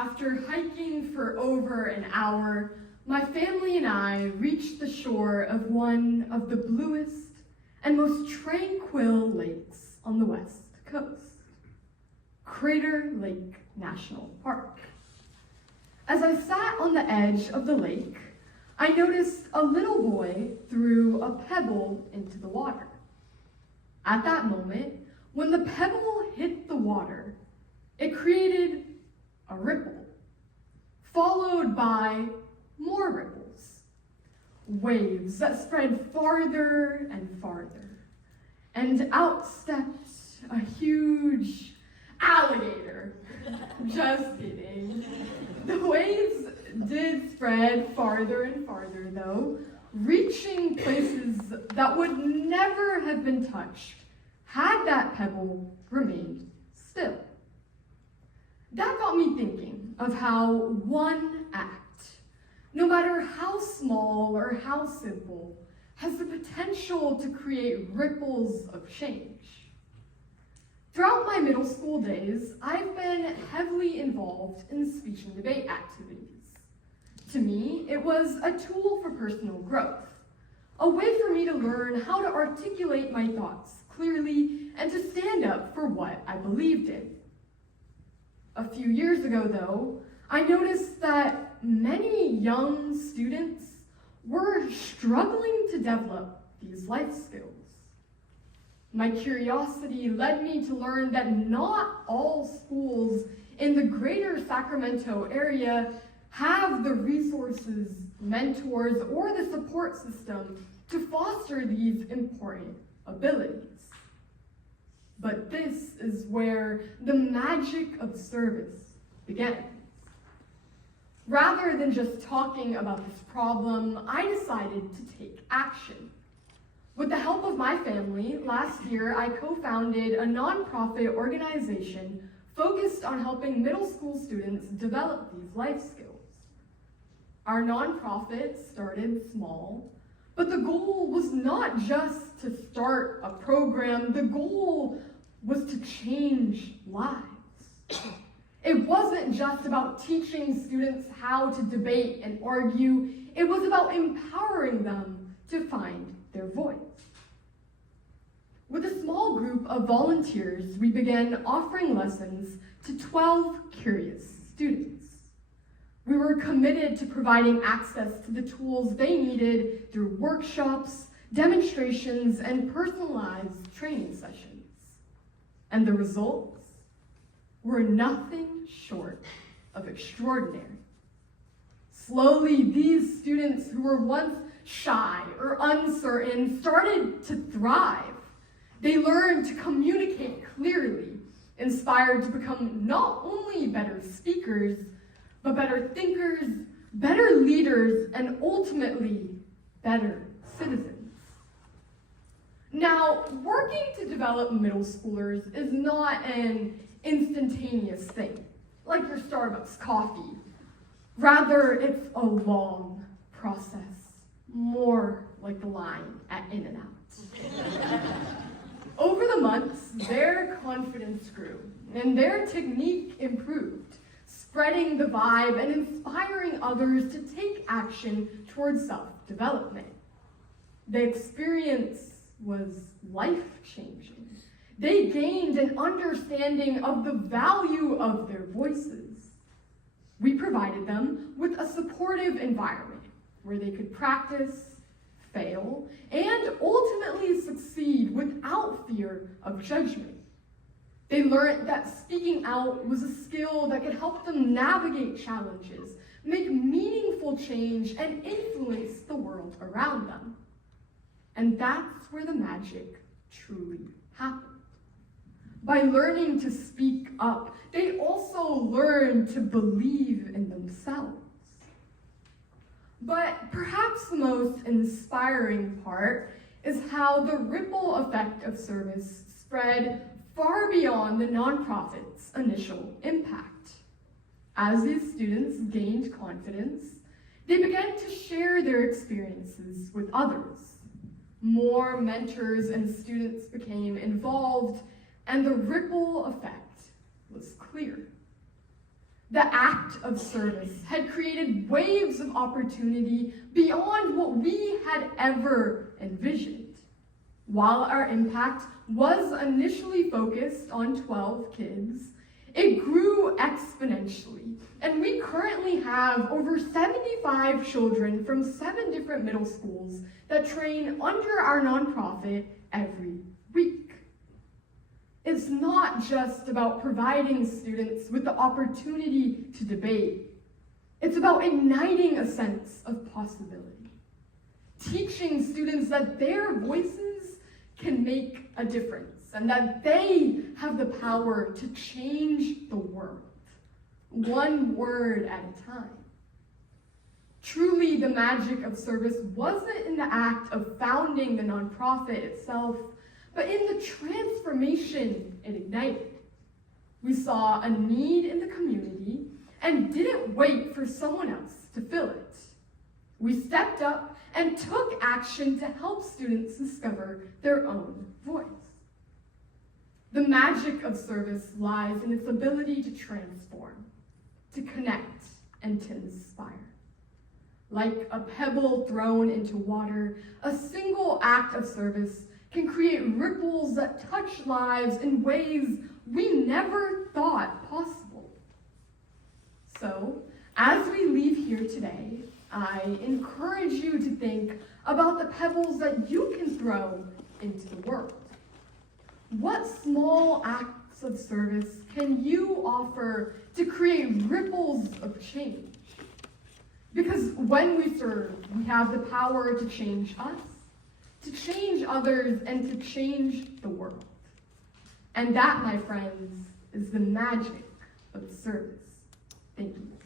After hiking for over an hour, my family and I reached the shore of one of the bluest and most tranquil lakes on the west coast, Crater Lake National Park. As I sat on the edge of the lake, I noticed a little boy threw a pebble into the water. At that moment, when the pebble hit the water, it created a ripple, followed by more ripples, waves that spread farther and farther, and out stepped a huge alligator. Just kidding. The waves did spread farther and farther, though, reaching places that would never have been touched had that pebble remained still. That got me thinking of how one act, no matter how small or how simple, has the potential to create ripples of change. Throughout my middle school days, I've been heavily involved in speech and debate activities. To me, it was a tool for personal growth, a way for me to learn how to articulate my thoughts clearly and to stand up for what I believed in. A few years ago, though, I noticed that many young students were struggling to develop these life skills. My curiosity led me to learn that not all schools in the greater Sacramento area have the resources, mentors, or the support system to foster these important abilities. But this is where the magic of service begins. Rather than just talking about this problem, I decided to take action. With the help of my family, last year I co-founded a nonprofit organization focused on helping middle school students develop these life skills. Our nonprofit started small, but the goal was not just to start a program, the goal was to change lives. It wasn't just about teaching students how to debate and argue, it was about empowering them to find their voice. With a small group of volunteers, we began offering lessons to 12 curious students. We were committed to providing access to the tools they needed through workshops, demonstrations, and personalized training sessions. And the results were nothing short of extraordinary. Slowly, these students who were once shy or uncertain started to thrive. They learned to communicate clearly, inspired to become not only better speakers, but better thinkers, better leaders, and ultimately, better citizens. Now, working to develop middle schoolers is not an instantaneous thing, like your Starbucks coffee. Rather, it's a long process, more like the line at In-N-Out. Over the months, their confidence grew and their technique improved, spreading the vibe and inspiring others to take action towards self-development. The experience was life-changing. They gained an understanding of the value of their voices. We provided them with a supportive environment where they could practice, fail, and ultimately succeed without fear of judgment. They learned that speaking out was a skill that could help them navigate challenges, make meaningful change, and influence the world around them. And that's where the magic truly happened. By learning to speak up, they also learned to believe in themselves. But perhaps the most inspiring part is how the ripple effect of service spread far beyond the nonprofit's initial impact. As these students gained confidence, they began to share their experiences with others. More mentors and students became involved, and the ripple effect was clear. The act of service had created waves of opportunity beyond what we had ever envisioned. While our impact was initially focused on 12 kids, it grew exponentially, and we currently have over 75 children from 7 different middle schools that train under our nonprofit every week. It's not just about providing students with the opportunity to debate. It's about igniting a sense of possibility, teaching students that their voices can make a difference and that they have the power to change the world, one word at a time. Truly, the magic of service wasn't in the act of founding the nonprofit itself, but in the transformation it ignited. We saw a need in the community and didn't wait for someone else to fill it. We stepped up and took action to help students discover their own voice. The magic of service lies in its ability to transform, to connect, and to inspire. Like a pebble thrown into water, a single act of service can create ripples that touch lives in ways we never thought possible. So, as we leave here today, I encourage you to think about the pebbles that you can throw into the world. What small acts of service can you offer to create ripples of change? Because when we serve, we have the power to change us, to change others, and to change the world. And that, my friends, is the magic of service. Thank you.